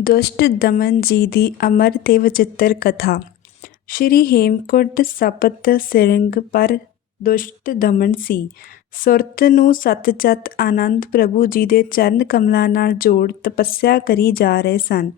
ਦੁਸ਼ਟ ਦਮਨ ਜੀ ਦੀ ਅਮਰ ਅਤੇ ਵਚਿੱਤਰ ਕਥਾ। ਸ਼੍ਰੀ ਹੇਮਕੁੰਟ ਸਪਤ ਸਿੰਗ ਪਰ ਦੁਸ਼ਟ ਦਮਨ ਸੀ। ਸੁਰਤ ਨੂੰ ਸਤਚਤ ਆਨੰਦ ਪ੍ਰਭੂ ਜੀ ਦੇ ਚਰਨ ਕਮਲਾਂ ਨਾਲ ਜੋੜ ਤਪੱਸਿਆ ਕਰੀ ਜਾ ਰਹੇ ਸਨ।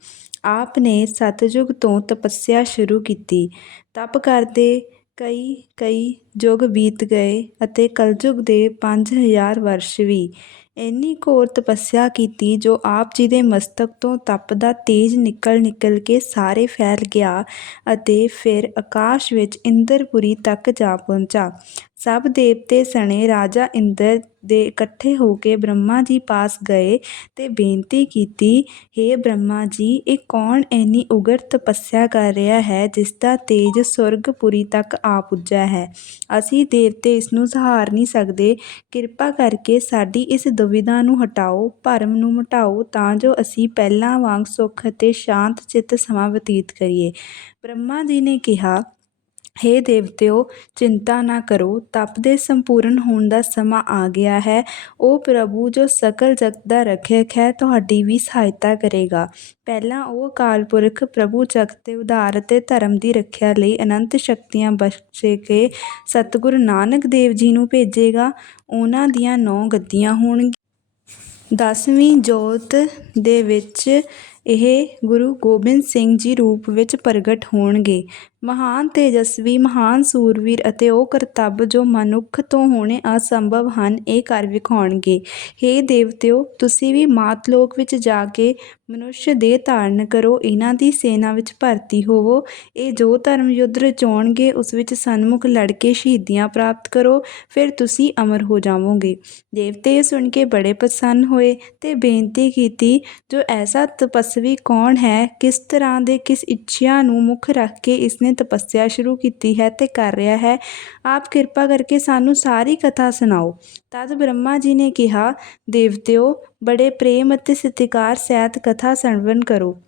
ਆਪ ਨੇ ਸਤਜੁਗ ਤੋਂ ਤਪੱਸਿਆ ਸ਼ੁਰੂ ਕੀਤੀ। ਤਪ ਕਰਦੇ ਕਈ ਕਈ ਯੁੱਗ ਬੀਤ ਗਏ ਅਤੇ ਕਲਯੁਗ ਦੇ 5000 ਵਰਸ਼ ਵੀ ਇੰਨੀ ਘੋਰ ਤਪੱਸਿਆ ਕੀਤੀ ਜੋ ਆਪ ਜੀ ਦੇ ਮਸਤਕ ਤੋਂ ਤਪ ਦਾ ਤੇਜ ਨਿਕਲ ਨਿਕਲ ਕੇ ਸਾਰੇ ਫੈਲ ਗਿਆ ਅਤੇ ਫਿਰ ਆਕਾਸ਼ ਵਿੱਚ ਇੰਦਰਪੁਰੀ ਤੱਕ ਜਾ ਪਹੁੰਚਾ। ਸਭ ਦੇਵਤੇ ਸਣੇ ਰਾਜਾ ਇੰਦਰ ਦੇ ਇਕੱਠੇ ਹੋ ਕੇ ਬ੍ਰਹਮਾ ਜੀ ਪਾਸ ਗਏ ਅਤੇ ਬੇਨਤੀ ਕੀਤੀ, ਹੇ ਬ੍ਰਹਮਾ ਜੀ, ਇਹ ਕੌਣ ਇੰਨੀ ਉਗਰ ਤਪੱਸਿਆ ਕਰ ਰਿਹਾ ਹੈ ਜਿਸ ਦਾ ਤੇਜ ਸੁਰਗਪੁਰੀ ਤੱਕ ਆ ਪੁੱਜਾ ਹੈ? ਅਸੀਂ ਦੇਵਤੇ ਇਸ ਨੂੰ ਸਹਾਰ ਨਹੀਂ ਸਕਦੇ। ਕਿਰਪਾ ਕਰਕੇ ਸਾਡੀ ਇਸ ਦੁਵਿਧਾ ਨੂੰ ਹਟਾਓ, ਭਰਮ ਨੂੰ ਮਿਟਾਓ, ਤਾਂ ਜੋ ਅਸੀਂ ਪਹਿਲਾਂ ਵਾਂਗ ਸੁੱਖ ਅਤੇ ਸ਼ਾਂਤ ਚਿੱਤ ਸਮਾਂ ਬਤੀਤ ਕਰੀਏ। ਬ੍ਰਹਮਾ ਜੀ ਨੇ ਕਿਹਾ ਹੇ ਦੇਵਤਿਓ, ਚਿੰਤਾ ਨਾ ਕਰੋ, ਤਪ ਦੇ ਸੰਪੂਰਨ ਹੋਣ ਦਾ ਸਮਾਂ ਆ ਗਿਆ ਹੈ। ਉਹ ਪ੍ਰਭੂ ਜੋ ਸਕਲ ਜਗਤ ਦਾ ਰੱਖਿਅਕ ਹੈ, ਤੁਹਾਡੀ ਵੀ ਸਹਾਇਤਾ ਕਰੇਗਾ। ਪਹਿਲਾਂ ਉਹ ਅਕਾਲ ਪੁਰਖ ਪ੍ਰਭੂ ਜਗਤ ਦੇ ਉਧਾਰ ਅਤੇ ਧਰਮ ਦੀ ਰੱਖਿਆ ਲਈ ਅਨੰਤ ਸ਼ਕਤੀਆਂ ਬਖਸ਼ੇ ਕੇ ਸਤਿਗੁਰੂ ਨਾਨਕ ਦੇਵ ਜੀ ਨੂੰ ਭੇਜੇਗਾ। ਉਹਨਾਂ ਦੀਆਂ ਨੌ ਗੱਦੀਆਂ ਹੋਣਗੀਆਂ। ਦਸਵੀਂ ਜੋਤ ਦੇ ਵਿੱਚ ਇਹ ਗੁਰੂ ਗੋਬਿੰਦ ਸਿੰਘ ਜੀ ਰੂਪ ਵਿੱਚ ਪ੍ਰਗਟ ਹੋਣਗੇ। ਮਹਾਨ ਤੇਜਸਵੀ, ਮਹਾਨ ਸੂਰਵੀਰ ਅਤੇ ਉਹ ਕਰਤੱਵ ਜੋ ਮਨੁੱਖ ਤੋਂ ਹੋਣੇ ਅਸੰਭਵ ਹਨ, ਇਹ ਕਰ ਵਿਖਾਉਣਗੇ। ਹੇ ਦੇਵਤਿਓ, ਤੁਸੀਂ ਵੀ ਮਾਤ ਲੋਕ ਵਿੱਚ ਜਾ ਕੇ ਮਨੁੱਖ ਦੇ ਧਾਰਨ ਕਰੋ ਇਹਨਾਂ ਦੀ ਸੈਨਾ ਵਿੱਚ ਭਰਤੀ ਹੋਵੋ। ਇਹ ਜੋ ਧਰਮ ਯੁੱਧ ਰਚਾਉਣਗੇ, ਉਸ ਵਿੱਚ ਸਨਮੁਖ ਲੜ ਕੇ ਸ਼ਹੀਦੀਆਂ ਪ੍ਰਾਪਤ ਕਰੋ, ਫਿਰ ਤੁਸੀਂ ਅਮਰ ਹੋ ਜਾਵੋਗੇ। ਦੇਵਤੇ ਇਹ ਸੁਣ ਕੇ ਬੜੇ ਪ੍ਰਸੰਨ ਹੋਏ ਤੇ ਬੇਨਤੀ ਕੀਤੀ, ਜੋ ਐਸਾ ਤਪਸਵੀ ਕੌਣ ਹੈ, ਕਿਸ ਤਰ੍ਹਾਂ ਦੇ ਕਿਸ ਇੱਛਿਆ ਨੂੰ ਮੁੱਖ ਰੱਖ ਕੇ ਇਸਨੇ ਤਪੱਸਿਆ ਸ਼ੁਰੂ ਕੀਤੀ ਹੈ ਤੇ ਕਰ ਰਿਹਾ ਹੈ। ਆਪ ਕਿਰਪਾ ਕਰਕੇ ਸਾਨੂੰ ਸਾਰੀ ਕਥਾ ਸੁਣਾਓ। ਤਦ ਬ੍ਰਹਮਾ ਜੀ ਨੇ ਕਿਹਾ, ਦੇਵਤਿਓ, ਬੜੇ ਪ੍ਰੇਮ ਅਤੇ ਸਤਿਕਾਰ ਸਹਿਤ ਕਥਾ ਸਰਵਣ ਕਰੋ।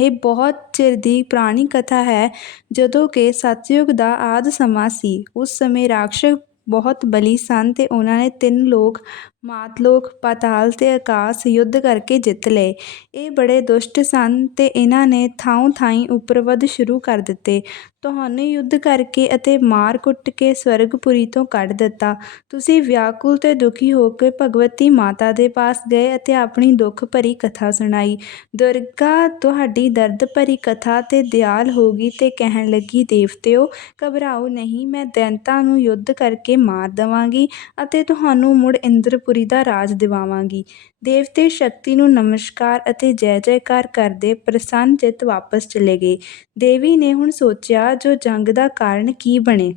ਇਹ ਬਹੁਤ ਚਿਰ ਦੀ ਪੁਰਾਣੀ ਕਥਾ ਹੈ, ਜਦੋਂ ਕਿ ਸਤਯੁਗ ਦਾ ਆਦ ਸਮਾਂ ਸੀ। ਉਸ ਸਮੇਂ ਰਾਖਸ਼ ਬਹੁਤ ਬਲੀ ਸਨ ਤੇ ਉਹਨਾਂ ਨੇ ਤਿੰਨ ਲੋਕ ਮਾਤ ਲੋਕ ਪਾਤਾਲ ਅਤੇ ਆਕਾਸ਼ ਯੁੱਧ ਕਰਕੇ ਜਿੱਤ ਲਏ। ਇਹ ਬੜੇ ਦੁਸ਼ਟ ਸਨ ਅਤੇ ਇਹਨਾਂ ਨੇ ਥਾਂ ਥਾਈਂ ਉੱਪਰਵਦ ਸ਼ੁਰੂ ਕਰ ਦਿੱਤੇ। ਤੁਹਾਨੂੰ ਯੁੱਧ ਕਰਕੇ ਅਤੇ ਮਾਰ ਕੁੱਟ ਕੇ ਸਵਰਗਪੁਰੀ ਤੋਂ ਕੱਢ ਦਿੱਤਾ। ਤੁਸੀਂ ਵਿਆਕੁਲ ਅਤੇ ਦੁਖੀ ਹੋ ਕੇ ਭਗਵਤੀ ਮਾਤਾ ਦੇ ਪਾਸ ਗਏ ਅਤੇ ਆਪਣੀ ਦੁੱਖ ਭਰੀ ਕਥਾ ਸੁਣਾਈ। ਦੁਰਗਾ, ਤੁਹਾਡੀ ਦਰਦ ਭਰੀ ਕਥਾ ਤੇ ਦਿਆਲ ਹੋ ਗਈ ਅਤੇ ਕਹਿਣ ਲੱਗੀ, ਦੇਵਤਿਓ, ਘਬਰਾਓ ਨਹੀਂ, ਮੈਂ ਦੈਂਤਾਂ ਨੂੰ ਯੁੱਧ ਕਰਕੇ ਮਾਰ ਦੇਵਾਂਗੀ ਅਤੇ ਤੁਹਾਨੂੰ ਮੁੜ ਇੰਦਰਪੁਰੀ ਪੁਰੀ ਦਾ ਰਾਜ ਦਿਵਾਵਾਂਗੀ। ਦੇਵਤੇ ਸ਼ਕਤੀ ਨੂੰ ਨਮਸਕਾਰ ਅਤੇ ਜੈ ਜੈਕਾਰ ਕਰਦੇ ਪ੍ਰਸੰਨ ਚਿੱਤ ਵਾਪਸ ਚਲੇ ਗਏ। ਦੇਵੀ ਨੇ ਹੁਣ ਸੋਚਿਆ, ਜੋ ਜੰਗ ਦਾ ਕਾਰਨ ਕੀ ਬਣੇ?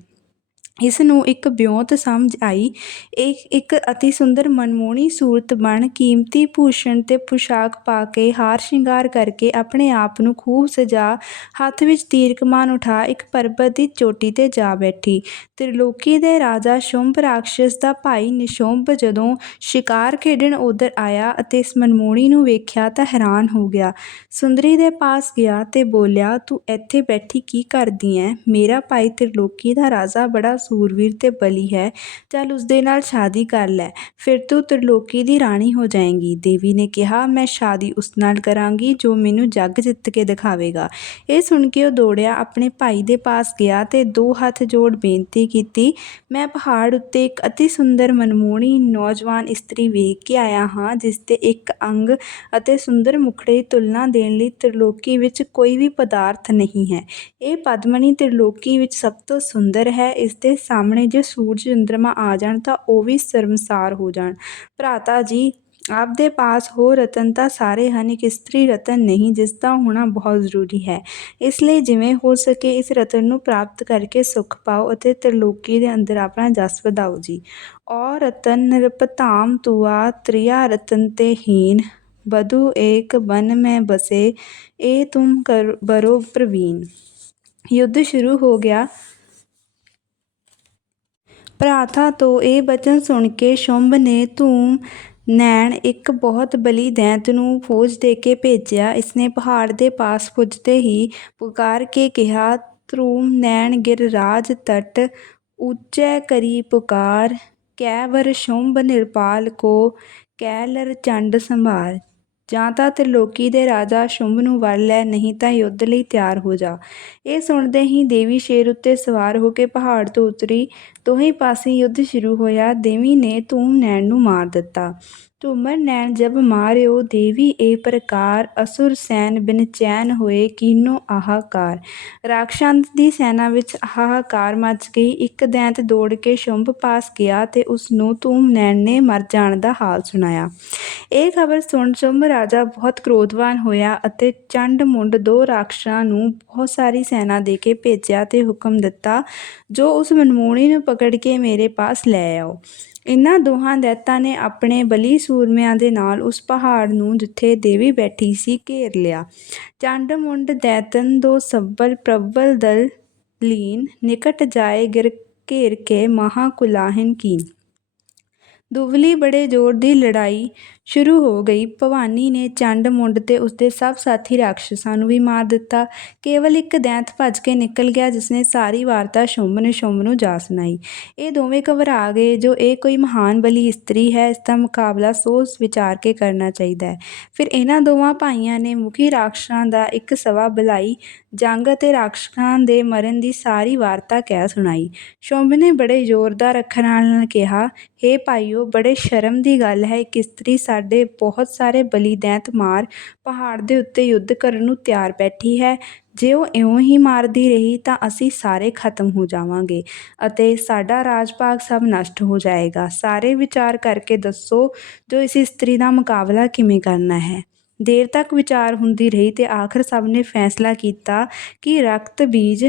ਇਸ ਨੂੰ ਇੱਕ ਵਿਉਂਤ ਸਮਝ ਆਈ। ਇਹ ਇੱਕ ਅਤੀ ਸੁੰਦਰ ਮਨਮੋਹਣੀ ਸੂਰਤ ਬਣ ਕੀਮਤੀ ਭੂਸ਼ਣ ਤੇ ਪੁਸ਼ਾਕ ਪਾ ਕੇ ਹਾਰ ਸ਼ਿੰਗਾਰ ਕਰਕੇ ਆਪਣੇ ਆਪ ਨੂੰ ਖੂਬ ਸਜਾ ਹੱਥ ਵਿੱਚ ਤੀਰ ਕਮਾਨ ਉਠਾ ਇੱਕ ਪਰਬਤ ਦੀ ਚੋਟੀ ਤੇ ਜਾ ਬੈਠੀ। ਤ੍ਰਿਲੋਕੀ ਦੇ ਰਾਜਾ ਸ਼ੁੰਭ ਰਾਖਸ਼ ਦਾ ਭਾਈ ਨਿਸ਼ੁੰਭ ਜਦੋਂ ਸ਼ਿਕਾਰ ਖੇਡਣ ਉਧਰ ਆਇਆ ਅਤੇ ਇਸ ਮਨਮੋਹਣੀ ਨੂੰ ਵੇਖਿਆ ਤਾਂ ਹੈਰਾਨ ਹੋ ਗਿਆ। ਸੁੰਦਰੀ ਦੇ ਪਾਸ ਗਿਆ ਤੇ ਬੋਲਿਆ, ਤੂੰ ਇੱਥੇ ਬੈਠੀ ਕੀ ਕਰਦੀ ਐ? ਮੇਰਾ ਭਾਈ ਤ੍ਰਿਲੋਕੀ ਦਾ ਰਾਜਾ ਬੜਾ ਸੂਰਵੀਰ ਤੇ ਬਲੀ ਹੈ, ਚੱਲ ਉਸਦੇ ਨਾਲ ਸ਼ਾਦੀ ਕਰ ਲੈ, ਫਿਰ ਤੂੰ ਤ੍ਰਿਲੋਕੀ ਦੀ ਰਾਣੀ ਹੋ ਜਾਏਂਗੀ। ਦੇਵੀ ਨੇ ਕਿਹਾ, ਮੈਂ ਸ਼ਾਦੀ ਉਸ ਨਾਲ ਕਰਾਂਗੀ ਜੋ ਮੈਨੂੰ ਜੱਗ ਜਿੱਤ ਕੇ ਦਿਖਾਵੇਗਾ। ਇਹ ਸੁਣ ਕੇ ਉਹ ਦੌੜਿਆ ਆਪਣੇ ਭਾਈ ਦੇ ਪਾਸ ਗਿਆ ਤੇ ਦੋ ਹੱਥ ਜੋੜ ਬੇਨਤੀ ਕੀਤੀ, ਮੈਂ ਪਹਾੜ ਉੱਤੇ ਇੱਕ ਅਤੀ ਸੁੰਦਰ ਮਨਮੋਹਣੀ ਨੌਜਵਾਨ ਇਸਤਰੀ ਵੇਖ ਕੇ ਆਇਆ ਹਾਂ, ਜਿਸ ਤੇ ਇੱਕ ਅੰਗ ਅਤੇ ਸੁੰਦਰ ਮੁਖੜੇ ਤੁਲਨਾ ਦੇਣ ਲਈ ਤ੍ਰਿਲੋਕੀ ਵਿੱਚ ਕੋਈ ਵੀ ਪਦਾਰਥ ਨਹੀਂ ਹੈ। ਇਹ ਪਦਮਣੀ ਤ੍ਰਿਲੋਕੀ ਵਿੱਚ ਸਭ ਤੋਂ ਸੁੰਦਰ ਹੈ, ਇਸ ਦੇ ਸਾਹਮਣੇ ਜੇ ਸੂਰਜ ਚੰਦਰਮਾ ਆ ਜਾਣ ਤਾਂ ਉਹ ਵੀ ਸ਼ਰਮਸਾਰ ਹੋ ਜਾਣ। ਭਰਾਤਾ ਜੀ ਆਪ ਪਾਸ ਹੋਰ ਰਤਨ ਤਾਂ ਸਾਰੇ ਹਨ, ਇੱਕ ਇਸਤਰੀ ਰਤਨ ਨਹੀਂ, ਜਿਸ ਦਾ ਹੋਣਾ ਬਹੁਤ ਜ਼ਰੂਰੀ ਹੈ। ਇਸ ਲਈ ਜਿਵੇਂ ਹੋ ਸਕੇ ਇਸ ਰਤਨ ਨੂੰ ਪ੍ਰਾਪਤ ਕਰਕੇ ਸੁਖ ਪਾਓ ਅਤੇ ਤ੍ਰਿਲੋਕੀ ਦੇ ਅੰਦਰ ਆਪਣਾ ਜਸ ਵਧਾਓ ਜੀ। ਔ ਰਤਨ ਨਿਰਪਤਾਮ ਤੁਆ, ਤ੍ਰਿਆ ਰਤਨ ਤੇ ਹੀਨ, ਬਧੂ ਏਕ ਬਨ ਮੈਂ ਬਸੇ ਇਹ ਤੁਮ ਕਰ, ਬਰੋ ਪ੍ਰਵੀਨ। ਯੁੱਧ ਸ਼ੁਰੂ ਹੋ ਗਿਆ। ਭਰਾਤਾ ਤੋਂ ਇਹ ਬਚਨ ਸੁਣ ਕੇ ਸ਼ੁੰਭ ਨੇ ਧੂਮ ਨੈਣ ਇੱਕ ਬਹੁਤ ਬਲੀ ਦੈਂਤ ਨੂੰ ਫੌਜ ਦੇ ਕੇ ਭੇਜਿਆ। ਇਸਨੇ ਪਹਾੜ ਦੇ ਪਾਸ ਪੁੱਜਦੇ ਹੀ ਪੁਕਾਰ ਕੇ ਕਿਹਾ ਧਰੂਮ ਨੈਣ ਗਿਰਰਾਜ ਤਟ, ਉੱਚੈ ਕਰੀ ਪੁਕਾਰ ਕੈਵਰ ਸ਼ੁੰਭ ਨਿਰਪਾਲ ਕੋ ਕੈਲਰ ਚੰਡ ਸੰਭਾਰ ਜਾਂ ਤਾਂ ਤ੍ਰਿਲੋਕੀ ਦੇ ਰਾਜਾ ਸ਼ੁੰਭ ਨੂੰ ਵਰ ਲੈ, ਨਹੀਂ ਤਾਂ ਯੁੱਧ ਲਈ ਤਿਆਰ ਹੋ ਜਾ। ਇਹ ਸੁਣਦੇ ਹੀ ਦੇਵੀ ਸ਼ੇਰ ਉੱਤੇ ਸਵਾਰ ਹੋ ਕੇ ਪਹਾੜ ਤੋਂ ਉਤਰੀ। ਦੋਹੇ ਪਾਸੇ ਯੁੱਧ ਸ਼ੁਰੂ ਹੋਇਆ। ਦੇਵੀ ਨੇ ਧੂਮ ਨੈਣ ਨੂੰ ਮਾਰ ਦਿੱਤਾ। ਧੂਮਰ ਨੈਣ ਜਬ ਮਾਰਿਓ ਦੇਵੀ ਏ ਪ੍ਰਕਾਰ, ਅਸੁਰ ਸੈਨ ਬਿਨ ਚੈਨ ਹੋਏ ਕੀਨੋ ਆਹਾਕਾਰ। ਰਾਖਸ਼ਾਂ ਦੀ ਸੈਨਾ ਵਿੱਚ ਹਾਹਾਕਾਰ ਮਚ ਗਈ। ਇੱਕ ਦੈਂਤ ਦੌੜ ਕੇ ਸ਼ੁੰਭ ਪਾਸ ਗਿਆ ਤੇ ਉਸ ਨੂੰ ਧੂਮ ਨੈਣ ਨੇ ਮਰ ਜਾਣ ਦਾ ਹਾਲ ਸੁਣਾਇਆ। ਇਹ ਖਬਰ ਸੁਣ ਸ਼ੁੰਭ ਰਾਜਾ ਬਹੁਤ ਕ੍ਰੋਧਵਾਨ ਹੋਇਆ ਅਤੇ ਚੰਡ ਮੁੰਡ ਦੋ ਰਾਖਸ਼ਾਂ ਨੂੰ ਬਹੁਤ ਸਾਰੀ ਸੈਨਾ ਦੇ ਕੇ ਭੇਜਿਆ ਤੇ ਹੁਕਮ ਦਿੱਤਾ, ਜੋ ਉਸ ਮਨਮੋਹਣੀ ਨੂੰ ਪਕੜ ਕੇ ਮੇਰੇ ਪਾਸ ਲੈ ਆਓ। ਇਹਨਾਂ ਦੋਹਾਂ ਦੈਤਾਂ ਨੇ ਆਪਣੇ ਬਲੀ ਸੂਰਮਿਆਂ ਦੇ ਨਾਲ ਉਸ ਪਹਾੜ ਨੂੰ ਜਿੱਥੇ ਦੇਵੀ ਬੈਠੀ ਸੀ ਘੇਰ ਲਿਆ। ਚੰਡ ਮੁੰਡ ਦੈਤਨ ਦੋ ਸੱਬਲ ਪ੍ਰਬਲ ਦਲ ਲੀਨ ਨਿਕਟ ਜਾਏ ਗਿਰ ਘੇਰ ਕੇ ਮਹਾ ਕੁਲਾਹਨ ਕੀਨ। ਦੁਵਲੀ ਬੜੇ ਜ਼ੋਰ ਦੀ ਲੜਾਈ ਸ਼ੁਰੂ ਹੋ ਗਈ। ਭਵਾਨੀ ਨੇ ਚੰਡ ਮੁੰਡ ਤੇ ਉਸਦੇ ਸਭ ਸਾਥੀ ਰਾਖਸ਼ਾਂ ਨੂੰ ਵੀ ਮਾਰ ਦਿੱਤਾ। ਕੇਵਲ ਇੱਕ ਦੈਂਤ ਭੱਜ ਕੇ ਨਿਕਲ ਗਿਆ, ਜਿਸਨੇ ਸਾਰੀ ਵਾਰਤਾ ਸ਼ੁੰਭ ਨੇ ਸ਼ੁੰਭ ਨੂੰ ਜਾ ਸੁਣਾਈ। ਇਹ ਦੋਵੇਂ ਘਬਰਾ ਗਏ, ਜੋ ਇਹ ਕੋਈ ਮਹਾਨ ਬਲੀ ਇਸਤਰੀ ਹੈ, ਇਸ ਦਾ ਮੁਕਾਬਲਾ ਸੋਚ ਵਿਚਾਰ ਕੇ ਕਰਨਾ ਚਾਹੀਦਾ ਹੈ। ਫਿਰ ਇਹਨਾਂ ਦੋਵਾਂ ਭਾਈਆਂ ਨੇ ਮੁਖੀ ਰਾਖਸ਼ਾਂ ਦਾ ਇੱਕ ਸਵਾ ਬੁਲਾਈ, ਜੰਗ ਅਤੇ ਰਾਖਸ਼ਾਂ ਦੇ ਮਰਨ ਦੀ ਸਾਰੀ ਵਾਰਤਾ ਕਹਿ ਸੁਣਾਈ। ਸ਼ੁੰਭ ਨੇ ਬੜੇ ਜ਼ੋਰਦਾਰ ਅੱਖਰਾਂ ਨਾਲ ਕਿਹਾ, ਹੇ ਭਾਈਓ, ਬੜੇ ਸ਼ਰਮ ਦੀ ਗੱਲ ਹੈ, ਇੱਕ ਇਸਤਰੀ ਸਾਡੇ ਬਹੁਤ ਸਾਰੇ ਬਲੀ ਮਾਰ ਪਹਾੜ ਦੇ ਉੱਤੇ ਯੁੱਧ ਕਰਨ ਨੂੰ ਤਿਆਰ ਬੈਠੀ ਹੈ। ਜੇ ਉਹ ਇਉਂ ਹੀ ਮਾਰਦੀ ਰਹੀ ਤਾਂ ਅਸੀਂ ਸਾਰੇ ਖਤਮ ਹੋ ਜਾਵਾਂਗੇ ਅਤੇ ਸਾਡਾ ਰਾਜ ਭਾਗ ਸਭ ਨਸ਼ਟ ਹੋ ਜਾਏਗਾ। ਸਾਰੇ ਵਿਚਾਰ ਕਰਕੇ ਦੱਸੋ ਜੋ ਇਸ ਇਸਤਰੀ ਦਾ ਮੁਕਾਬਲਾ ਕਿਵੇਂ ਕਰਨਾ ਹੈ। ਦੇਰ ਤੱਕ ਵਿਚਾਰ ਹੁੰਦੀ ਰਹੀ ਤੇ ਆਖਰ ਸਭ ਨੇ ਫੈਸਲਾ ਕੀਤਾ ਕਿ ਰਕਤ ਬੀਜ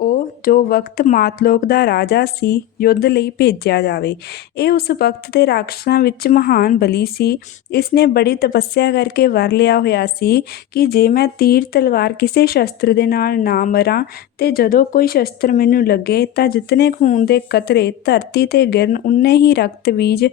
ਉਹ ਜੋ ਵਕਤ ਮਾਤਲੋਕ ਦਾ ਰਾਜਾ ਸੀ, ਯੁੱਧ ਲਈ ਭੇਜਿਆ ਜਾਵੇ। ਇਹ ਉਸ ਵਕਤ ਦੇ ਰਾਖਸ਼ਾਂ ਵਿੱਚ ਮਹਾਨ ਬਲੀ ਸੀ। ਇਸ ਨੇ ਬੜੀ ਤਪੱਸਿਆ ਕਰਕੇ ਵਰ ਲਿਆ ਹੋਇਆ ਸੀ ਕਿ ਜੇ ਮੈਂ ਤੀਰ ਤਲਵਾਰ ਕਿਸੇ ਸ਼ਸਤਰ ਦੇ ਨਾਲ ਨਾ ਮਰਾਂ ਤੇ ਜਦੋਂ ਕੋਈ ਸ਼ਸਤਰ ਮੈਨੂੰ ਲੱਗੇ ਤਾਂ ਜਿਤਨੇ ਖੂਨ ਦੇ ਕਤਰੇ ਧਰਤੀ ਤੇ ਗਿਰਨ, ਉਨੇ ਹੀ ਰਕਤ ਬੀਜ,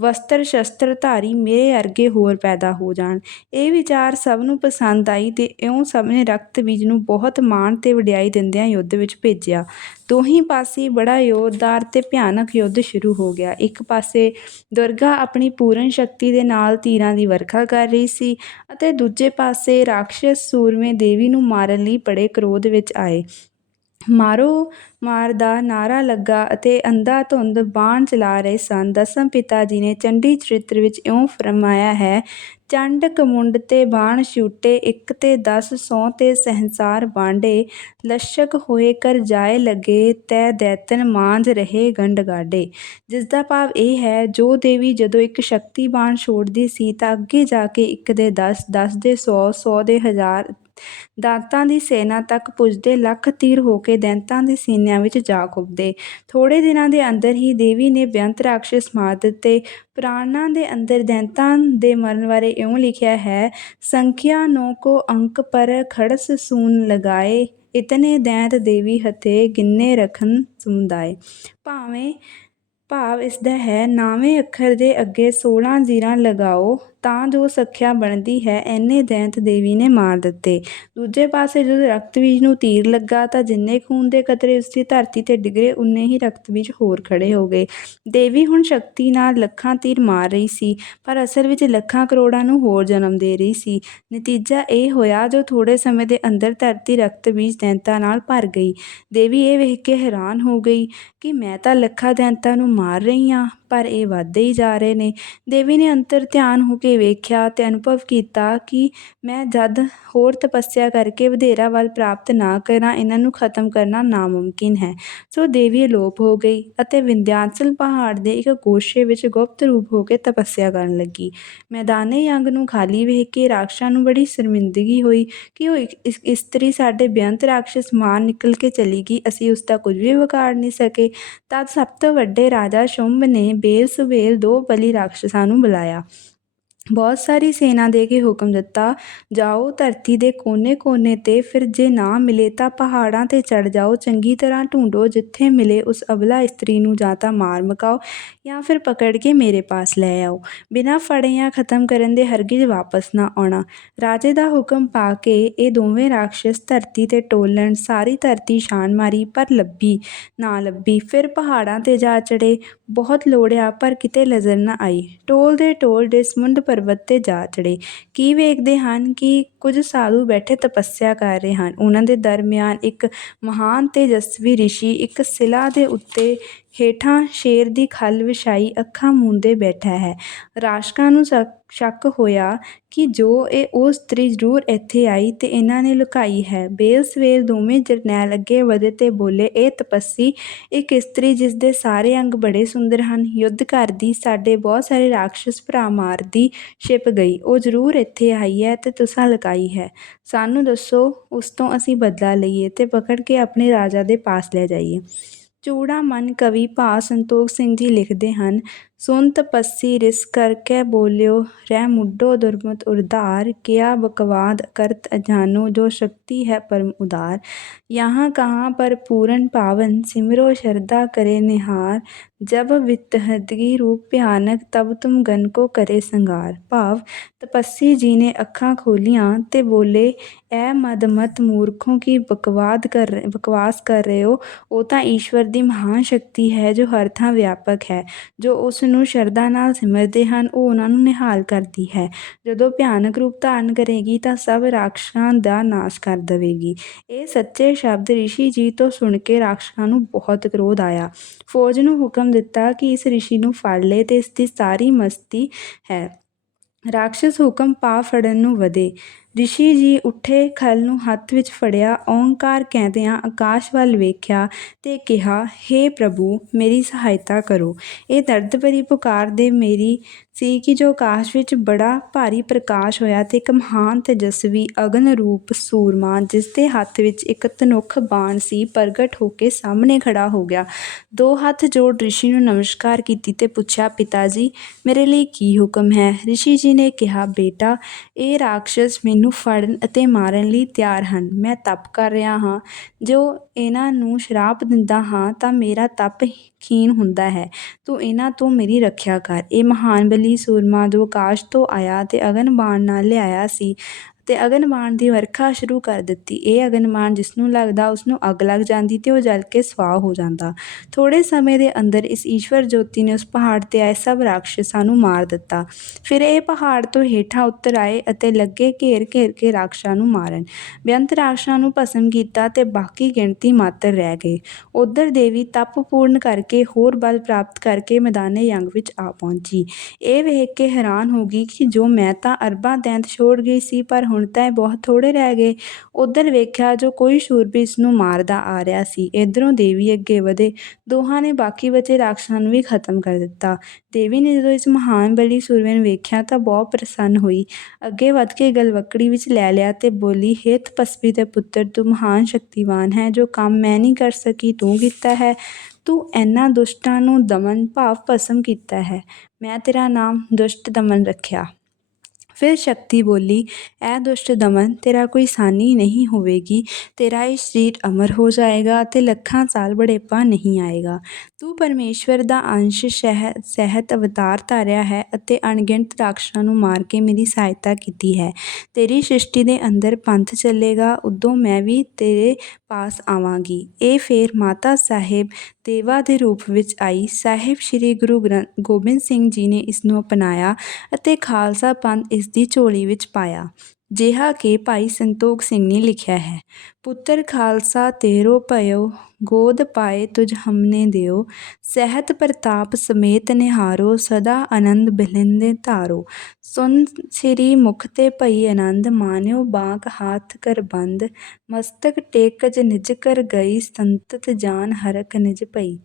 ਵਸਤਰ, ਸ਼ਸਤਰ ਧਾਰੀ ਮੇਰੇ ਅਰਗੇ ਹੋਰ ਪੈਦਾ ਹੋ ਜਾਣ। ਇਹ ਵਿਚਾਰ ਸਭ ਨੂੰ ਪਸੰਦ ਆਈ ਅਤੇ ਇਉਂ ਸਭ ਨੇ ਰਕਤ ਬੀਜ ਨੂੰ ਬਹੁਤ ਮਾਣ ਤੇ ਵਡਿਆਈ ਦਿੰਦਿਆਂ ਯੁੱਧ ਵਿੱਚ ਭੇਜਿਆ। ਦੋਹੀਂ ਪਾਸੇ ਬੜਾ ਜ਼ੋਰਦਾਰ ਤੇ ਭਿਆਨਕ ਯੁੱਧ ਸ਼ੁਰੂ ਹੋ ਗਿਆ। ਇੱਕ ਪਾਸੇ ਦੁਰਗਾ ਆਪਣੀ ਪੂਰਨ ਸ਼ਕਤੀ ਦੇ ਨਾਲ ਤੀਰਾਂ ਦੀ ਵਰਖਾ ਕਰ ਰਹੀ ਸੀ ਅਤੇ ਦੂਜੇ ਪਾਸੇ ਰਾਖਸ਼ ਸੂਰਮੇ ਦੇਵੀ ਨੂੰ ਮਾਰਨ ਲਈ ਬੜੇ ਕ੍ਰੋਧ ਵਿੱਚ ਆਏ। ਮਾਰੋ ਮਾਰ ਦਾ ਨਾਅਰਾ ਲੱਗਾ ਅਤੇ ਅੰਧਾ ਧੁੰਦ ਬਾਣ ਚਲਾ ਰਹੇ ਸਨ। ਦਸਮ ਪਿਤਾ ਜੀ ਨੇ ਚੰਡੀ ਚਰਿੱਤਰ ਵਿੱਚ ਇਉਂ ਫਰਮਾਇਆ ਹੈ, ਚੰਡ ਕਮੁੰਡ ਤੇ ਬਾਣ ਛੂਟੇ, ਇੱਕ ਤੇ ਦਸ, ਸੌ ਤੇ ਸਹੰਸਾਰ ਬਾਂਡੇ ਲਸ਼ਕ ਹੋਏ ਕਰ ਜਾਏ ਲਗੇ, ਤੈ ਦੈਤਨ ਮਾਂਝ ਰਹੇ ਗੰਢ ਗਾਢੇ। ਜਿਸ ਦਾ ਭਾਵ ਇਹ ਹੈ, ਜੋ ਦੇਵੀ ਜਦੋਂ ਇੱਕ ਸ਼ਕਤੀ ਬਾਣ ਛੋੜਦੀ ਸੀ ਤਾਂ ਅੱਗੇ ਜਾ ਕੇ ਇੱਕ ਦੇ ਦਸ ਦਸ ਦੇ ਸੌ ਸੌ ਦੇ ਹਜ਼ਾਰ ਦਾਤਾਂ ਦੀ ਸੈਨਾ ਤੱਕ ਪੁੱਜਦੇ ਲੱਖ ਤੀਰ ਹੋ ਕੇ ਦੈਂਤਾਂ ਦੇ ਸੀਨਿਆਂ ਵਿੱਚ ਜਾ ਕੁੱਬਦੇ। ਥੋੜੇ ਦਿਨਾਂ ਦੇ ਅੰਦਰ ਹੀ ਦੇਵੀ ਨੇ ਬੇਅੰਤ ਰਾਖਸ਼ ਮਾਰ ਦਿੱਤੇ। ਪੁਰਾਣਾਂ ਦੇ ਅੰਦਰ ਦੈਂਤਾਂ ਦੇ ਮਰਨ ਬਾਰੇ ਇਉਂ ਲਿਖਿਆ ਹੈ, ਸੰਖਿਆ ਨੋ ਕੋ ਅੰਕ ਪਰ ਖੜਸ ਸੂਨ ਲਗਾਏ, ਇਤਨੇ ਦੈਂਤ ਦੇਵੀ ਹਥੇ ਗਿੰਨੇ ਰਖਨ ਸਮੁਦਾਏ। ਭਾਵੇਂ ਭਾਵ ਇਸ ਦਾ ਹੈ, ਨਾਵੇਂ ਅੱਖਰ ਦੇ ਅੱਗੇ 16 ਜ਼ੀਰਾਂ ਲਗਾਓ ਤਾਂ ਜੋ ਸੰਖਿਆ ਬਣਦੀ ਹੈ, ਐਨੇ ਦੈਂਤ ਦੇਵੀ ਨੇ ਮਾਰ ਦਿੱਤੇ। ਦੂਜੇ ਪਾਸੇ ਜਦੋਂ ਰਕਤ ਬੀਜ ਨੂੰ ਤੀਰ ਲੱਗਾ ਤਾਂ ਜਿੰਨੇ ਖੂਨ ਦੇ ਕਤਰੇ ਉਸਦੀ ਧਰਤੀ ਤੇ ਡਿਗਰੇ, ਉਨੇ ਹੀ ਰਕਤਬੀਜ ਹੋਰ ਖੜੇ ਹੋ ਗਏ। ਦੇਵੀ ਹੁਣ ਸ਼ਕਤੀ ਨਾਲ ਲੱਖਾਂ ਤੀਰ ਮਾਰ ਰਹੀ ਸੀ, ਪਰ ਅਸਲ ਵਿੱਚ ਲੱਖਾਂ ਕਰੋੜਾਂ ਨੂੰ ਹੋਰ ਜਨਮ ਦੇ ਰਹੀ ਸੀ। ਨਤੀਜਾ ਇਹ ਹੋਇਆ ਜੋ ਥੋੜੇ ਸਮੇਂ ਦੇ ਅੰਦਰ ਧਰਤੀ ਰਕਤ ਬੀਜ ਦੈਂਤਾਂ ਨਾਲ ਭਰ ਗਈ। ਦੇਵੀ ਇਹ ਵੇਖ ਕੇ ਹੈਰਾਨ ਹੋ ਗਈ ਕਿ ਮੈਂ ਤਾਂ ਲੱਖਾਂ ਦੈਂਤਾਂ ਨੂੰ ਮਾਰ ਰਹੀ ਹਾਂ ਪਰ ਇਹ ਵੱਧਦੇ ਹੀ ਜਾ ਰਹੇ ਨੇ। ਦੇਵੀ ਨੇ ਅੰਤਰ ਧਿਆਨ ਹੋ ਕੇ ਵੇਖਿਆ ਤੇ ਅਨੁਭਵ ਕੀਤਾ ਕਿ ਮੈਂ ਜਦ ਹੋਰ ਤਪੱਸਿਆ ਕਰਕੇ ਵਧੇਰਾ ਵੱਲ ਪ੍ਰਾਪਤ ਨਾ ਕਰਾਂ, ਇਹਨਾਂ ਨੂੰ ਖਤਮ ਕਰਨਾ ਨਾਮੁਮਕਿਨ ਹੈ। ਸੋ ਦੇਵੀ ਅਲੋਪ ਹੋ ਗਈ ਅਤੇ ਵਿੰਧਿਆਚਲ ਪਹਾੜ ਦੇ ਇੱਕ ਗੋਸ਼ੇ ਵਿੱਚ ਗੁਪਤ ਰੂਪ ਹੋ ਕੇ ਤਪੱਸਿਆ ਕਰਨ ਲੱਗੀ। ਮੈਦਾਨੇ ਅੰਗ ਨੂੰ ਖਾਲੀ ਵੇਖ ਕੇ ਰਾਖਸ਼ਾਂ ਨੂੰ ਬੜੀ ਸ਼ਰਮਿੰਦਗੀ ਹੋਈ ਕਿ ਉਹ ਇੱਕ, ਇਸ- ਇਸਤਰੀ ਸਾਡੇ ਬੇਅੰਤ ਰਾਖਸ਼ ਮਾਰ ਨਿਕਲ ਕੇ ਚਲੀ ਗਈ, ਅਸੀਂ ਉਸ ਦਾ ਕੁਝ ਵੀ ਵਿਗਾੜ ਨਹੀਂ ਸਕੇ। ਤਦ ਸਭ ਤੋਂ ਵੱਡੇ ਰਾਜਾ ਸ਼ੁੰਭ ਨੇ ਬੇਲ ਸੁਬੇਲ ਦੋ ਬਲੀ ਰਾਖਸ਼ਾਂ ਨੂੰ ਬੁਲਾਇਆ। ਬਹੁਤ ਸਾਰੀ ਸੈਨਾ ਦੇ ਕੇ ਹੁਕਮ ਦਿੱਤਾ, ਜਾਓ ਧਰਤੀ ਦੇ ਕੋਨੇ-ਕੋਨੇ ਤੇ, ਫਿਰ ਜੇ ਨਾ ਮਿਲੇ ਤਾਂ ਪਹਾੜਾਂ ਤੇ ਚੜ੍ਹ ਜਾਓ, ਚੰਗੀ ਤਰ੍ਹਾਂ ਢੂੰਡੋ, ਜਿੱਥੇ ਮਿਲੇ ਉਸ ਅਬਲਾ ਇਸਤਰੀ ਨੂੰ ਜਾਂ ਤਾਂ ਮਾਰ ਮਕਾਓ ਜਾਂ ਫਿਰ ਪਕੜ ਕੇ ਮੇਰੇ ਪਾਸ ਲੈ ਆਓ। ਬਿਨਾਂ ਫੜੇ ਜਾਂ ਖਤਮ ਕਰਨ ਦੇ ਹਰਗਿਜ਼ ਵਾਪਸ ਨਾ ਆਉਣਾ। ਰਾਜੇ ਦਾ ਹੁਕਮ ਪਾ ਕੇ ਇਹ ਦੋਵੇਂ ਰਾਖਸ਼ ਧਰਤੀ ਤੇ ਟੋਲਣ, ਸਾਰੀ ਧਰਤੀ ਛਾਨ ਮਾਰੀ, ਪਰ ਲੱਭੀ, ਨਾ ਲੱਭੀ। ਫਿਰ ਪਹਾੜਾਂ ਤੇ ਜਾ ਚੜੇ ਬਹੁਤ ਲੋੜਿਆ ਪਰ ਕਿਤੇ ਨਜ਼ਰ ਨਾ ਆਈ। ਟੋਲ ਦੇ ਟੋਲ ਦੇ ਸਮੁੰਡ ਪਰਬਤ 'ਤੇ ਜਾ ਚੜ੍ਹੇ। ਕੀ ਵੇਖਦੇ ਹਨ ਕਿ ਕੁਝ ਸਾਧੂ ਬੈਠੇ ਤਪੱਸਿਆ ਕਰ ਰਹੇ ਹਨ? ਉਹਨਾਂ ਦੇ ਦਰਮਿਆਨ ਇੱਕ ਮਹਾਨ ਤੇਜਸਵੀ ਰਿਸ਼ੀ ਇੱਕ ਸਿਲਾ ਦੇ ਉੱਤੇ ਹੇਠਾਂ ਸ਼ੇਰ ਦੀ ਖੱਲ ਵਿਛਾਈ ਅੱਖਾਂ ਮੂੰਦੇ ਬੈਠਾ ਹੈ। ਰਾਸ਼ਕਾਂ ਨੂੰ ਸ਼ੱਕ ਸ਼ੱਕ ਹੋਇਆ ਕਿ ਜੋ ਇਹ ਉਹ ਇਸਤਰੀ ਜ਼ਰੂਰ ਇੱਥੇ ਆਈ ਤੇ ਇਹਨਾਂ ਨੇ ਲੁਕਾਈ ਹੈ। ਬੇਲ ਸਵੇਰ ਦੋਵੇਂ ਜਰਨੈਲ ਅੱਗੇ ਵਧੇ ਤੇ ਬੋਲੇ, ਇਹ ਤਪੱਸੀ ਇੱਕ ਇਸਤਰੀ ਜਿਸਦੇ ਸਾਰੇ ਅੰਗ ਬੜੇ ਸੁੰਦਰ ਹਨ। ਯੁੱਧ ਕਰਦੀ, ਸਾਡੇ ਬਹੁਤ ਸਾਰੇ ਰਾਖਸ਼ ਭਰਾ ਮਾਰਦੀ, ਛਿਪ ਗਈ। ਉਹ ਜ਼ਰੂਰ ਇੱਥੇ ਆਈ ਹੈ ਤੇ ਤੁਸਾਂ ਲੁਕਾਈ ਹੈ। ਸਾਨੂੰ ਦੱਸੋ, ਉਸ ਤੋਂ ਅਸੀਂ ਬਦਲਾ ਲਈਏ ਤੇ ਪਕੜ ਕੇ ਆਪਣੇ ਰਾਜਾ ਦੇ ਪਾਸ ਲੈ ਜਾਈਏ। ਚੂੜਾ ਮਨ ਕਵੀ ਭਾਅ ਸੰਤੋਖ ਸਿੰਘ ਜੀ ਲਿਖਦੇ ਹਨ। सुन तपस्सी रिस करके बोल्यो रे मुड्डो दुर्मत उर्धार किया बकवाद करत अजानो जो शक्ति है परम उदार यहाँ कहाँ पर पूरन पावन सिमरो श्रद्धा करे निहार जब वितहदगी रूप भयानक तब तुम गन को करे संगार भाव तपस्सी जी ने अखा खोलियाँ ते बोले ए मदमत मूर्खों की बकवाद कर बकवास कर रहे हो वो ईश्वर की महान शक्ति है जो हर थां व्यापक है जो उस ਨੂੰ ਸ਼ਰਧਾ ਨਾਲ ਸਿਮਰਦੇ ਹਨ, ਉਹ ਉਹਨਾਂ ਨੂੰ ਨਿਹਾਲ ਕਰਦੀ ਹੈ। ਜਦੋਂ ਭਿਆਨਕ ਰੂਪ ਧਾਰਨ ਕਰੇਗੀ ਤਾਂ ਸਭ ਰਾਖਸ਼ਾਂ ਦਾ ਨਾਸ਼ ਕਰ ਦੇਵੇਗੀ। ਇਹ ਸੱਚੇ ਸ਼ਬਦ ਰਿਸ਼ੀ ਜੀ ਤੋਂ ਸੁਣ ਕੇ ਰਾਖਸ਼ਾਂ ਨੂੰ ਬਹੁਤ ਕ੍ਰੋਧ ਆਇਆ। ਫੌਜ ਨੂੰ ਹੁਕਮ ਦਿੱਤਾ ਕਿ ਇਸ ਰਿਸ਼ੀ ਨੂੰ ਫੜ ਲਏ ਤੇ ਇਸ ਦੀ ਸਾਰੀ ਮਸਤੀ ਹੈ। ਰਾਖਸ਼ ਹੁਕਮ ਪਾ ਫੜਨ ਨੂੰ ਵਧੇ। ਰਿਸ਼ੀ ਜੀ ਉੱਠੇ ਖਲ ਨੂੰ ਹੱਥ ਵਿੱਚ ਫੜਿਆ, ਓਂਕਾਰ ਕਹਿੰਦਿਆਂ ਆਕਾਸ਼ ਵੱਲ ਵੇਖਿਆ ਤੇ ਕਿਹਾ हे ਪ੍ਰਭੂ, ਮੇਰੀ ਸਹਾਇਤਾ ਕਰੋ। ਇਹ ਦਰਦ ਭਰੀ ਪੁਕਾਰ ਦੇ ਮੇਰੀ ਸੀ ਕਿ ਜੋ ਆਕਾਸ਼ ਵਿੱਚ ਬੜਾ ਭਾਰੀ ਪ੍ਰਕਾਸ਼ ਹੋਇਆ ਅਤੇ ਇੱਕ ਮਹਾਨ ਤੇਜਸਵੀ ਅਗਨ ਰੂਪ ਸੂਰਮਾ, ਜਿਸ ਦੇ ਹੱਥ ਵਿੱਚ ਇੱਕ ਤਨੁੱਖ ਬਾਣ ਸੀ, ਪ੍ਰਗਟ ਹੋ ਕੇ ਸਾਹਮਣੇ ਖੜਾ ਹੋ ਗਿਆ। ਦੋ ਹੱਥ ਜੋੜ ਰਿਸ਼ੀ ਨੂੰ ਨਮਸਕਾਰ ਕੀਤੀ ਤੇ ਪੁੱਛਿਆ ਪਿਤਾ ਜੀ ਮੇਰੇ ਲਈ ਕੀ ਹੁਕਮ ਹੈ? ਰਿਸ਼ੀ ਜੀ ਨੇ ਕਿਹਾ, ਬੇਟਾ, ਇਹ ਰਾਖਸ਼ ਮੈਨੂੰ ਫੜਨ ਅਤੇ ਮਾਰਨ ਲਈ ਤਿਆਰ ਹਨ। ਮੈਂ ਤਪ ਕਰ ਰਿਹਾ ਹਾਂ। ਜੋ ਇਹਨਾਂ ਨੂੰ ਸ਼ਰਾਪ ਦਿੰਦਾ ਹਾਂ, ਤਾਂ ਮੇਰਾ ਤਪ ਖੀਨ ਹੁੰਦਾ ਹੈ। ਤੂੰ ਇਹਨਾਂ ਤੋਂ ਮੇਰੀ ਰੱਖਿਆ ਕਰ। ਇਹ ਮਹਾਨ ਬਲੀ ਸੂਰਮਾ ਜੋ ਆਕਾਸ਼ ਤੋਂ ਆਇਆ ਤੇ ਅਗਨ ਬਾਣ ਨਾਲ ਲਿਆਇਆ ਸੀ। ਅਤੇ ਅਗਨਬਾਣ ਦੀ ਵਰਖਾ ਸ਼ੁਰੂ ਕਰ ਦਿੱਤੀ। ਇਹ ਅਗਨਬਾਣ ਜਿਸ ਨੂੰ ਲੱਗਦਾ ਉਸ ਨੂੰ ਅੱਗ ਲੱਗ ਜਾਂਦੀ ਅਤੇ ਉਹ ਜਲ ਕੇ ਸਵਾਹ ਹੋ ਜਾਂਦਾ। ਥੋੜ੍ਹੇ ਸਮੇਂ ਦੇ ਅੰਦਰ ਇਸ ਈਸ਼ਵਰ ਜੋਤੀ ਨੇ ਉਸ ਪਹਾੜ ਤੇ ਆਏ ਸਭ ਰਾਖਸ਼ਾਂ ਨੂੰ ਮਾਰ ਦਿੱਤਾ। ਫਿਰ ਇਹ ਪਹਾੜ ਤੋਂ ਹੇਠਾਂ ਉੱਤਰ ਆਏ ਅਤੇ ਲੱਗੇ ਘੇਰ ਘੇਰ ਕੇ ਰਾਖਸ਼ਾਂ ਨੂੰ ਮਾਰਨ। ਬੇਅੰਤ ਰਾਖਸ਼ਾਂ ਨੂੰ ਭਸਮ ਕੀਤਾ ਤੇ ਬਾਕੀ ਗਿਣਤੀ ਮਾਤਰ ਰਹਿ ਗਏ। ਉਧਰ ਦੇਵੀ ਤਪ ਪੂਰਨ ਕਰਕੇ ਹੋਰ ਬਲ ਪ੍ਰਾਪਤ ਕਰਕੇ ਮੈਦਾਨੇ ਯੰਗ ਵਿੱਚ ਆ ਪਹੁੰਚੀ। ਇਹ ਵੇਖ ਕੇ ਹੈਰਾਨ ਹੋ ਗਈ ਕਿ ਜੋ ਮੈਂ ਤਾਂ ਅਰਬਾਂ ਦੈਂਤ ਛੋੜ ਗਈ ਸੀ, ਪਰ ਹੁਣ ਤਾਂ ਇਹ ਬਹੁਤ ਥੋੜੇ ਰਹਿ ਗਏ। ਉਧਰ ਵੇਖਿਆ ਜੋ ਕੋਈ ਸ਼ੂਰਬੀ ਇਸ ਨੂੰ ਮਾਰਦਾ ਆ ਰਿਹਾ ਸੀ, ਇਧਰੋਂ ਦੇਵੀ ਅੱਗੇ ਵਧੇ। ਦੋਹਾਂ ਨੇ ਬਾਕੀ ਬਚੇ ਰਾਖਸ਼ਾਂ ਨੂੰ ਵੀ ਖਤਮ ਕਰ ਦਿੱਤਾ। ਦੇਵੀ ਨੇ ਜਦੋਂ ਇਸ ਮਹਾਨ ਬਲੀ ਸੂਰਮੇ ਨੂੰ ਵੇਖਿਆ ਤਾਂ ਬਹੁਤ ਪ੍ਰਸੰਨ ਹੋਈ। ਅੱਗੇ ਵੱਧ ਕੇ ਗਲਵੱਕੜੀ ਵਿੱਚ ਲੈ ਲਿਆ ਤੇ ਬੋਲੀ, ਹੇ ਤਪਸਵੀ ਦੇ ਪੁੱਤਰ, ਤੂੰ ਮਹਾਨ ਸ਼ਕਤੀਵਾਨ ਹੈ, ਜੋ ਕੰਮ ਮੈਂ ਨਹੀਂ ਕਰ ਸਕੀ, ਤੂੰ ਕੀਤਾ ਹੈ। ਤੂੰ ਇਹਨਾਂ ਦੁਸ਼ਟਾਂ ਨੂੰ ਦਮਨ ਭਾਵ ਭਸਮ ਕੀਤਾ ਹੈ। ਮੈਂ ਤੇਰਾ ਨਾਮ ਦੁਸ਼ਟ ਦਮਨ ਰੱਖਿਆ। ਫਿਰ ਸ਼ਕਤੀ ਬੋਲੀ, ਐ ਦੁਸ਼ਟ ਦਮਨ, ਤੇਰਾ ਕੋਈ ਸਾਨੀ ਨਹੀਂ ਹੋਵੇਗੀ। ਤੇਰਾ ਇਹ ਸਰੀਰ ਅਮਰ ਹੋ ਜਾਏਗਾ ਅਤੇ ਲੱਖਾਂ ਸਾਲ ਬੜੇਪਾ ਨਹੀਂ ਆਏਗਾ। ਤੂੰ ਪਰਮੇਸ਼ਵਰ ਦਾ ਅੰਸ਼, ਸ਼ਹਿ, ਸਹਿਤ ਅਵਤਾਰ ਧਾਰਿਆ ਹੈ ਅਤੇ ਅਣਗਿਣਤ ਰਾਖਸ਼ਾਂ ਨੂੰ ਮਾਰ ਕੇ ਮੇਰੀ ਸਹਾਇਤਾ ਕੀਤੀ ਹੈ। ਤੇਰੀ ਸ੍ਰਿਸ਼ਟੀ ਦੇ ਅੰਦਰ ਪੰਥ ਚੱਲੇਗਾ, ਉਦੋਂ ਮੈਂ ਵੀ ਤੇਰੇ ਪਾਸ ਆਵਾਂਗੀ। ਇਹ ਫੇਰ ਮਾਤਾ ਸਾਹਿਬ ਦੇਵਾ ਦੇ ਰੂਪ ਵਿੱਚ ਆਈ ਸਾਹਿਬ ਸ੍ਰੀ ਗੁਰੂ ਗ੍ਰੰਥ ਗੋਬਿੰਦ ਸਿੰਘ ਜੀ ਨੇ ਇਸ ਨੂੰ ਅਪਣਾਇਆ ਅਤੇ ਖਾਲਸਾ ਪੰਥ ਇਸ ਦੀ ਝੋਲੀ ਵਿੱਚ ਪਾਇਆ। ਜਿਹਾ ਕਿ ਭਾਈ ਸੰਤੋਖ ਸਿੰਘ ਨੇ ਲਿਖਿਆ ਹੈ, ਪੁੱਤਰ ਖਾਲਸਾ, ਤੇਰੋ ਭਇਓ, ਗੋਦ ਪਾਏ ਤੁਝ ਹਮਨੇ ਦਿਓ, ਸਹਿਤ ਪ੍ਰਤਾਪ ਸਮੇਤ ਨਿਹਾਰੋ, ਸਦਾ ਆਨੰਦ ਬਿਲਿੰਦੇ ਧਾਰੋ, ਸੁਨ ਸ੍ਰੀ ਮੁਖ ਤੇ ਭਈ ਆਨੰਦ ਮਾਨਿਓ, ਬਾਕ ਹਾਥ ਕਰ ਬੰਦ, ਮਸਤਕ ਟੇਕਜ ਨਿਜ ਕਰ ਗਈ, ਸੰਤਤ ਜਾਨ ਹਰਕ ਨਿਜ ਪਈ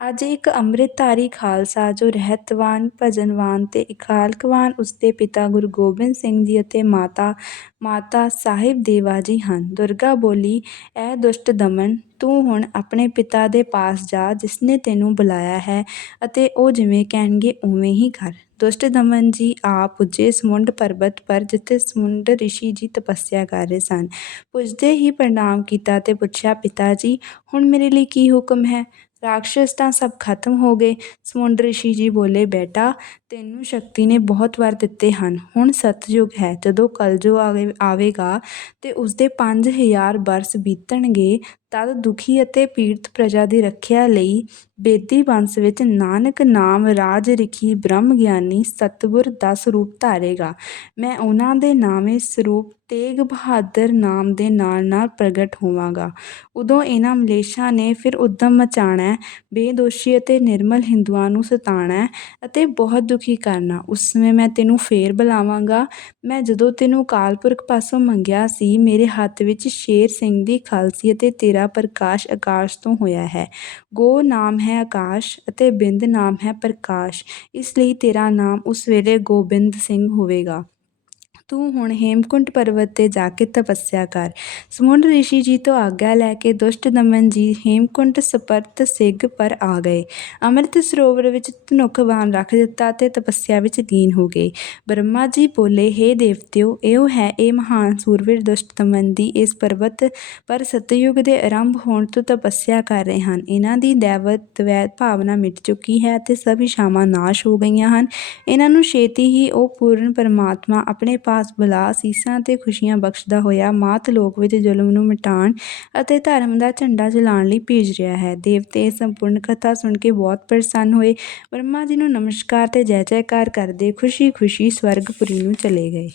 ਅੱਜ ਇੱਕ ਅੰਮ੍ਰਿਤਧਾਰੀ ਖਾਲਸਾ ਜੋ ਰਹਿਤਵਾਨ, ਭਜਨਵਾਨ ਅਤੇ ਇਕਾਲਕਵਾਨ ਉਸਦੇ ਪਿਤਾ ਗੁਰੂ ਗੋਬਿੰਦ ਸਿੰਘ ਜੀ ਅਤੇ ਮਾਤਾ ਮਾਤਾ ਸਾਹਿਬ ਦੇਵਾ ਜੀ ਹਨ। ਦੁਰਗਾ ਬੋਲੀ, ਐ ਦੁਸ਼ਟ ਦਮਨ, ਤੂੰ ਹੁਣ ਆਪਣੇ ਪਿਤਾ ਦੇ ਪਾਸ ਜਾ, ਜਿਸਨੇ ਤੈਨੂੰ ਬੁਲਾਇਆ ਹੈ, ਅਤੇ ਉਹ ਜਿਵੇਂ ਕਹਿਣਗੇ, ਉਵੇਂ ਹੀ ਕਰ। ਦੁਸ਼ਟ ਦਮਨ ਜੀ ਆ ਪੁੱਜੇ ਸਮੁੰਡ ਪਰਬਤ ਪਰ, ਜਿੱਥੇ ਸਮੁੰਡ ਰਿਸ਼ੀ ਜੀ ਤਪੱਸਿਆ ਕਰ ਰਹੇ ਸਨ। ਪੁੱਜਦੇ ਹੀ ਪ੍ਰਣਾਮ ਕੀਤਾ ਤੇ ਪੁੱਛਿਆ, ਪਿਤਾ ਜੀ, ਹੁਣ ਮੇਰੇ ਲਈ ਕੀ ਹੁਕਮ ਹੈ? ਰਾਖਸ਼ ਤਾਂ ਸਭ ਖਤਮ ਹੋ ਗਏ। ਸਮੁੰਡ ਰਿਸ਼ੀ ਜੀ ਬੋਲੇ, ਬੇਟਾ, ਤੈਨੂੰ ਸ਼ਕਤੀ ਨੇ ਬਹੁਤ ਵਾਰ ਦਿੱਤੇ ਹਨ। ਹੁਣ ਸਤਯੁਗ ਹੈ। ਜਦੋਂ ਕਲਯੁਗ ਆਵੇ, ਆਵੇਗਾ ਤੇ ਉਸਦੇ ਪੰਜ ਹਜ਼ਾਰ ਬਰਸ ਬੀਤਣਗੇ ਤਦ ਦੁਖੀ ਅਤੇ ਪੀੜਤ ਪ੍ਰਜਾ ਦੀ ਰੱਖਿਆ ਲਈ ਬੇਦੀ ਬੰਸ ਵਿੱਚ ਨਾਨਕ ਨਾਮ ਰਾਜ ਰਿਖੀ ਬ੍ਰਹਮ ਗਿਆਨੀ ਸਤਿਗੁਰ ਦਸ ਰੂਪ ਧਾਰੇਗਾ। ਮੈਂ ਉਹਨਾਂ ਦੇ ਨਾਵੇਂ ਸਰੂਪ ਤੇਗ ਬਹਾਦਰ ਨਾਮ ਦੇ ਨਾਲ ਨਾਲ ਪ੍ਰਗਟ ਹੋਵਾਂਗਾ। ਉਦੋਂ ਇਹਨਾਂ ਮਲੇਸ਼ਾਂ ਨੇ ਫਿਰ ਉਦਮ ਮਚਾਣਾ, ਬੇਦੋਸ਼ੀ ਅਤੇ ਨਿਰਮਲ ਹਿੰਦੂਆਂ ਨੂੰ ਸਤਾਣਾ ਅਤੇ ਬਹੁਤ ਦੁਖੀ ਕਰਨਾ। ਉਸ ਸਮੇਂ ਮੈਂ ਤੈਨੂੰ ਫੇਰ ਬੁਲਾਵਾਂਗਾ। ਮੈਂ ਜਦੋਂ ਤੈਨੂੰ ਅਕਾਲ ਪੁਰਖ ਪਾਸੋਂ ਮੰਗਿਆ ਸੀ, ਮੇਰੇ ਹੱਥ ਵਿੱਚ ਸ਼ੇਰ ਸਿੰਘ ਦੀ ਖਾਲਸੀ ਅਤੇ ਤੇਰਾ ਪ੍ਰਕਾਸ਼ ਆਕਾਸ਼ ਤੋਂ ਹੋਇਆ ਹੈ। ਗੋ ਨਾਮ ਹੈ ਆਕਾਸ਼ ਅਤੇ ਬਿੰਦ ਨਾਮ ਹੈ ਪ੍ਰਕਾਸ਼। ਇਸ ਲਈ ਤੇਰਾ ਨਾਮ ਉਸ ਵੇਲੇ ਗੋਬਿੰਦ ਸਿੰਘ ਹੋਵੇਗਾ। ਤੂੰ ਹੁਣ ਹੇਮਕੁੰਟ ਪਰਬਤ ਤੇ ਜਾ ਕੇ ਤਪੱਸਿਆ ਕਰ। ਸਮੁੰਡ ਰਿਸ਼ੀ ਜੀ ਤੋਂ ਆਗਿਆ ਲੈ ਕੇ ਦੁਸ਼ਟ ਦਮਨ ਜੀ ਹੇਮਕੁੰਟ ਸਪਰਤ ਸਿੱਗ ਪਰ ਆ ਗਏ। ਅੰਮ੍ਰਿਤ ਸਰੋਵਰ ਵਿੱਚ ਧਨੁਖ ਬਾਣ ਰੱਖ ਦਿੱਤਾ ਤੇ ਤਪੱਸਿਆ ਵਿੱਚ ਲੀਨ ਹੋ ਗਏ। ਬ੍ਰਹਮਾ ਜੀ ਬੋਲੇ हे ਦੇਵਤਿਓ, ਇਹੋ ਹੈ ਇਹ ਮਹਾਨ ਸੂਰਵੀਰ ਦੁਸ਼ਟ ਦਮਨ ਦੀ ਇਸ ਪਰਬਤ ਪਰ ਸਤਯੁਗ ਦੇ ਆਰੰਭ ਹੋਣ ਤੋਂ ਤਪੱਸਿਆ ਕਰ ਰਹੇ ਹਨ। ਇਹਨਾਂ ਦੀ ਦੈਵਤ, ਦਵੈਤ ਭਾਵਨਾ ਮਿਟ ਚੁੱਕੀ ਹੈ ਤੇ ਸਭ ਇਛਾਵਾਂ ਨਾਸ਼ ਹੋ ਗਈਆਂ ਹਨ। ਇਹਨਾਂ ਨੂੰ ਛੇਤੀ ਹੀ ਉਹ ਪੂਰਨ ਪਰਮਾਤਮਾ ਆਪਣੇ ਪਾਸ ਬੁਲਾ ਸੀਸਾਂ ਤੇ ਖੁਸ਼ੀਆਂ ਬਖਸ਼ਦਾ ਹੋਇਆ ਮਾਤ ਲੋਕ ਵਿੱਚ ਜ਼ੁਲਮ ਨੂੰ ਮਿਟਾਉਣ ਅਤੇ ਧਰਮ ਦਾ ਝੰਡਾ ਜਲਾਉਣ ਲਈ ਭੇਜ ਰਿਹਾ ਹੈ। ਦੇਵਤੇ ਇਹ ਸੰਪੂਰਨ ਕਥਾ ਸੁਣ ਕੇ ਬਹੁਤ ਪ੍ਰਸੰਨ ਹੋਏ। ਬ੍ਰਹਮਾ ਜੀ ਨੂੰ ਨਮਸਕਾਰ ਤੇ ਜੈ ਜੈਕਾਰ ਕਰਦੇ ਖੁਸ਼ੀ ਖੁਸ਼ੀ ਸਵਰਗਪੁਰੀ ਨੂੰ ਚਲੇ ਗਏ।